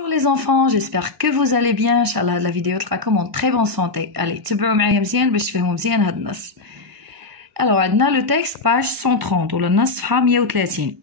Bonjour les enfants, j'espère que vous allez bien. Inch'Allah, la vidéo تراكم en très bonne santé. Allez, تبعوا معايا مزيان باش تفهموا مزيان هاد النص. Alors, عندنا le texte page 130 ولا النص صفحة 130.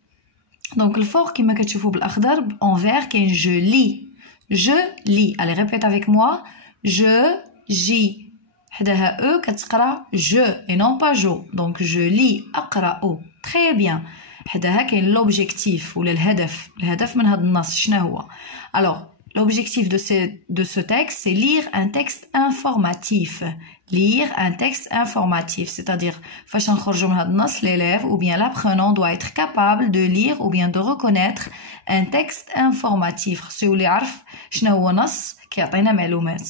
Donc الفوق كما كتشوفوا بالاخضر en vert كاين je lis. Je lis. Allez, répète avec moi. Je, j'y. حداها e كتقرا je et non pas je. Donc je lis أقرأ. Très bien. حداها كاين l'objectif ولا الهدف من هذا النص شنو هو. Alors l'objectif de ce texte c'est lire un texte informatif. Lire un texte informatif, c'est-à-dire فاش نخرجوا من هذا النص l'élève ou bien l'apprenant doit être capable de lire ou bien de reconnaître un texte informatif. خصو يولي يعرف شنو هو نص كيعطينا معلومات.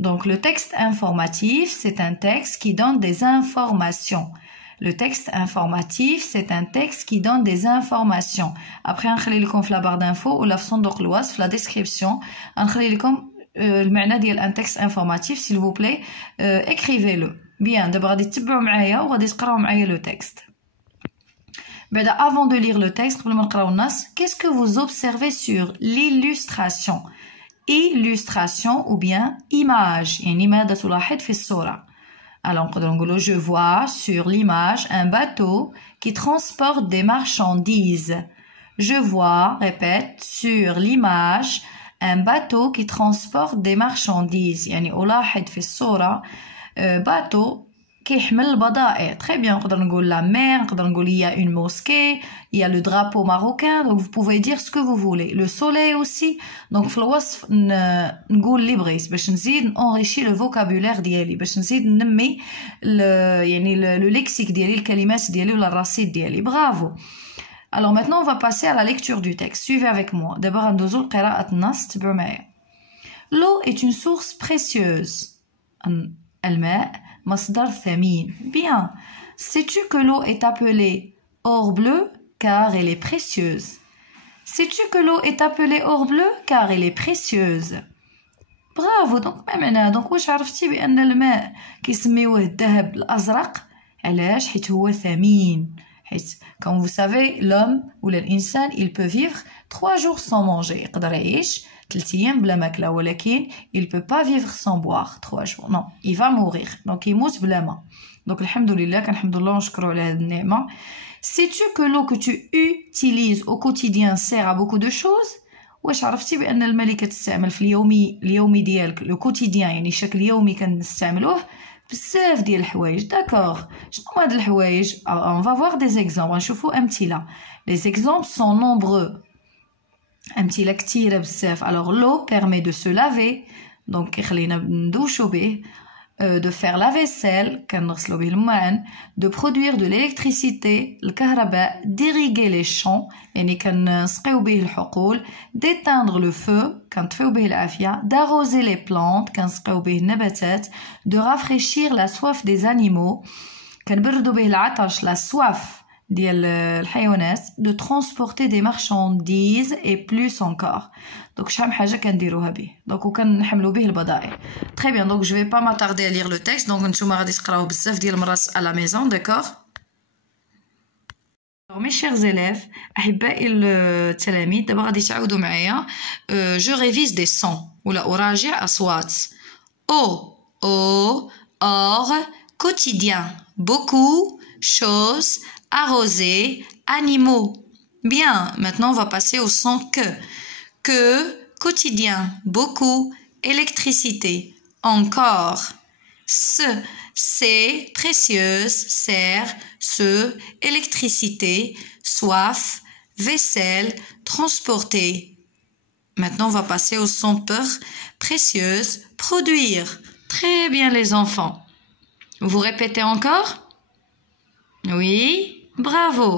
Donc le texte informatif, c'est un texte qui donne des informations. Le texte informatif, c'est un texte qui donne des informations. Après, نخلي لكم في la barre d'infos ولا في صندوق الوصف في la description. نخلي لكم المعنى ديال un texte informatif, s'il vous plaît, écrivez-le. Bien, دابا غادي تتبعوا معايا وغادي تقراو معايا le texte. بعدا avant de lire le texte قبل ما نقراو النص, qu'est-ce que vous observez sur l'illustration? Illustration ou bien image. يعني ماذا تلاحظ في الصورة. Alors, je vois sur l'image un bateau qui transporte des marchandises. Je vois, répète, sur l'image un bateau qui transporte des marchandises. يعني ألاحظ في الصورة bateau كيحمل البضائع. Très bien, نقدر نقول la mer, نقدر نقول il y a une mosquée, il y a le drapeau marocain, donc vous pouvez dire ce que vous voulez. Le soleil aussi. Donc في الوصف نقول اللي بغيت باش نزيد enrichir le vocabulaire ديالي, باش نزيد ننمي يعني le lexique ديالي, الكلمات ديالي ولا الرصيد ديالي. Bravo. Alors maintenant on va passer à la lecture du texte. Suivez avec moi. دابا غندوزو لقراءة النص, تبعوا معايا. L'eau est une source précieuse. الماء مصدر ثمين. Bien. Sais-tu que l'eau est appelée or bleu car elle est précieuse? Sais-tu que l'eau est appelée or bleu car elle est précieuse? Bravo. Donc ما معناها. Donc واش عرفتي بأن الماء كيسميوه الذهب الأزرق؟ علاش؟ حيت هو ثمين. حيت comme vous savez l'homme ولا الإنسان il peut vivre 3 jours sans manger. يقدر يعيش 3 أيام بلا ماكلة, ولكن il peut pas vivre sans boire 3 jours. Non, il va mourir. Donc يموت بلا ما. Donc الحمد لله, كنحمد الله ونشكروا على هذه النعمة. Sais-tu que l'eau que tu utilises au quotidien sert à beaucoup de choses? واش عرفتي بأن الماء اللي كتستعمل في اليومي ديالك لو كوتيديان, يعني شكل يومي كنستعملوه بزاف ديال الحوايج. داكوغ, شنو هاد الحوايج؟ on va voir des exemples. نشوفوا أمثلة. Les exemples sont nombreux. أمثلة كتيرة بزاف. Alors l'eau permet de se laver, donc كيخلينا ندوشو به, de faire la vaisselle, كنغسلو به الماعن, de produire de l'électricité, الكهرباء, d'irriguer les champs, يعني كنسقيو به الحقول, d'éteindre le feu, كنطفيو به العافية, d'arroser les plantes, كنسقيو به النباتات, de rafraîchir la soif des animaux, كنبردو به العطش, la soif ديال الحيوانات, de transporter des marchandises et plus encore. Donc شحال من حاجه كنديروها به. Donc وكنحملوا به البضائع. Très bien. Donc je vais pas m'attarder à lire le texte. Donc نتوما غادي تقراو بزاف ديال المرات à la maison, d'accord? Alors mes chers élèves, احبائي التلاميذ, دابا غادي تعاودوا معايا. Je révise des sons ولا أراجع أصوات. O, or, quotidien, beaucoup, choses, arroser, animaux. Bien, maintenant on va passer au son que, quotidien, beaucoup, électricité, encore. C'est, précieuse, sert, électricité, soif, vaisselle, transporter. Maintenant on va passer au son précieuse, produire. Très bien les enfants. Vous répétez encore? Oui, bravo.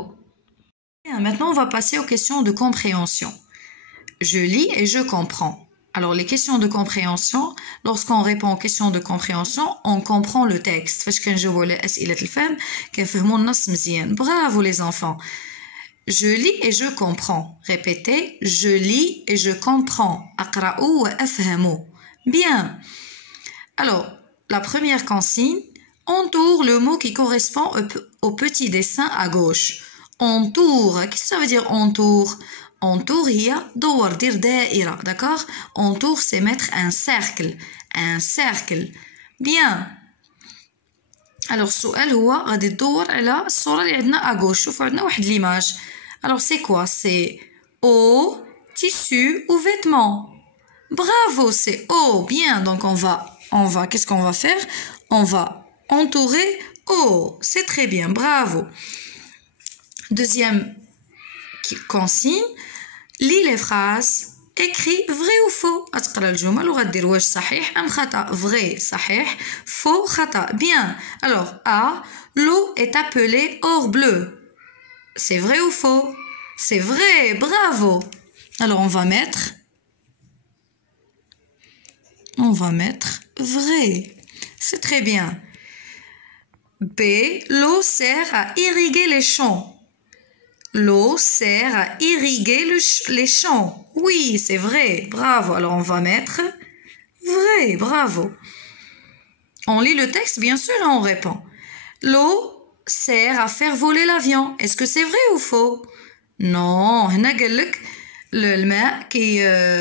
Bien, maintenant on va passer aux questions de compréhension. Je lis et je comprends. Alors les questions de compréhension, lorsqu'on répond aux questions de compréhension, on comprend le texte. فاش كنجاوبوا على أسئلة الفهم كنفهموا النص مزيان. Bravo les enfants. Je lis et je comprends. Répétez, je lis et je comprends. أقرأ وأفهم. Bien. Alors, la première consigne, entoure le mot qui correspond au petit dessin à gauche. Entoure, qu'est-ce que ça veut dire entoure? entour هي دور دير دائرة d'accord entour c'est mettre un cercle bien alors السؤال هو غادي تدور على الصورة اللي عندنا à gauche شوفوا عندنا واحد l'image alors c'est quoi c'est eau tissu ou vêtements bravo c'est eau bien donc on va qu'est-ce qu'on va faire on va entourer eau c'est très bien bravo deuxième consigne lis les phrases écris vrai ou faux أتقرأ الجمل وغدير واش صحيح أم خطأ vrai صحيح faux خطأ bien alors A l'eau est appelée or bleu c'est vrai ou faux c'est vrai bravo alors on va mettre vrai c'est très bien B l'eau sert à irriguer les champs l'eau sert à irriguer les champs. Oui, c'est vrai. Bravo. Alors, on va mettre vrai. Bravo. On lit le texte, bien sûr, et on répond. L'eau sert à faire voler l'avion. Est-ce que c'est vrai ou faux? Non. هنا قال لك الماء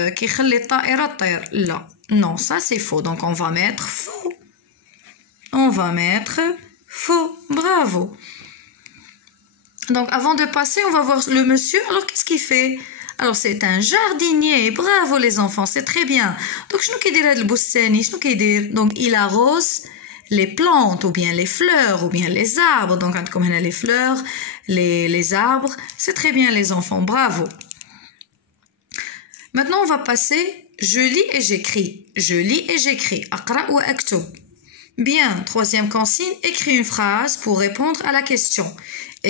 كيخلي الطائرة تطير. لا. Non, ça c'est faux. Donc, on va mettre faux. On va mettre faux. Bravo. Donc, avant de passer, on va voir le monsieur. Alors, qu'est-ce qu'il fait? Alors, c'est un jardinier. Bravo, les enfants. C'est très bien. Donc, donc, il arrose les plantes, ou bien les fleurs, ou bien les arbres. Donc, comme on a les fleurs, les arbres. C'est très bien, les enfants. Bravo. Maintenant, on va passer. Je lis et j'écris. Je lis et j'écris. Aqra ou aktub. Bien. Troisième consigne. Écris une phrase pour répondre à la question.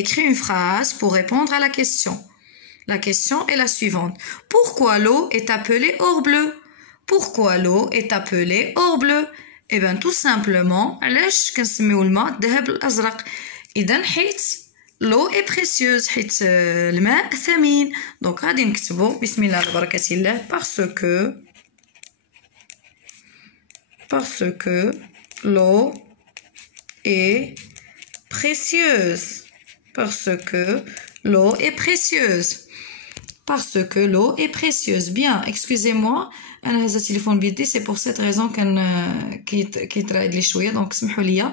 Écris une phrase pour répondre à la question. La question est la suivante. Pourquoi l'eau est appelée or bleu? Pourquoi l'eau est appelée or bleu? Eh bien, tout simplement, علاش كنسميو الماء الذهب الأزرق؟ إذن حيت l'eau est précieuse، حيت الماء ثمين. Donc غادي نكتبو بسم الله بركة الله parce que l'eau est précieuse. Parce que l'eau est précieuse. Parce que l'eau est précieuse. Bien, excusez-moi. أنا هذا التليفون بيدي c'est pour cette raison كيترايد لي شوية donc سمحوا لي.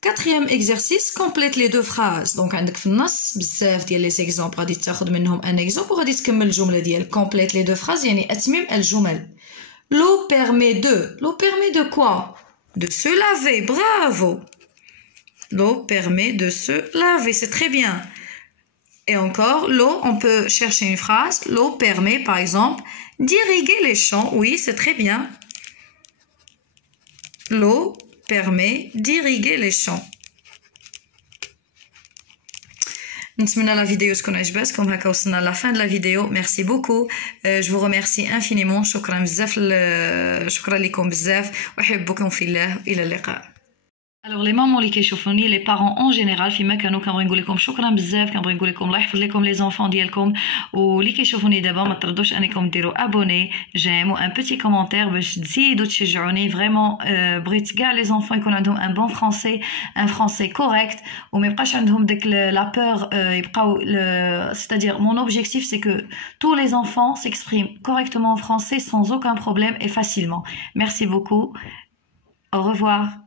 Quatrième exercice, complète les deux phrases. Donc عندك في النص بزاف ديال les exemples غادي تاخذ منهم un exemple وغادي تكمل الجملة ديال complète les deux phrases يعني أتمم الجمل. L'eau permet de quoi? De se laver. Bravo. L'eau permet de se laver, c'est très bien. Et encore, l'eau, on peut chercher une phrase. L'eau permet, par exemple, d'irriguer les champs. Oui, c'est très bien. L'eau permet d'irriguer les champs. نتمنى la vidéo تكون عجبتكم هكا وصلنا la fin de la vidéo. Merci beaucoup. Je vous remercie infiniment. شكرا بزاف شكرا لكم بزاف وأحبكم في الله. إلى اللقاء. Alors les mamans اللي كيشوفوني les parents en général فيما كانوا كنبغي نقول لكم شكرا بزاف كنبغي نقول لكم الله يحفظ لكم لي زونفون ديالكم واللي كيشوفوني دابا ما تردوش انكم ديروا ابوني جيم و ان بيتي كومونتير باش تزيدوا تشجعوني فريمون بغيت كاع لي زونفون يكون عندهم ان بون فرونسي ان فرونسي كوريكت وما يبقاش عندهم داك لا بور يبقاو c'est-à-dire mon objectif c'est que tous les enfants s'expriment correctement en français sans aucun problème et facilement. Merci beaucoup. Au revoir.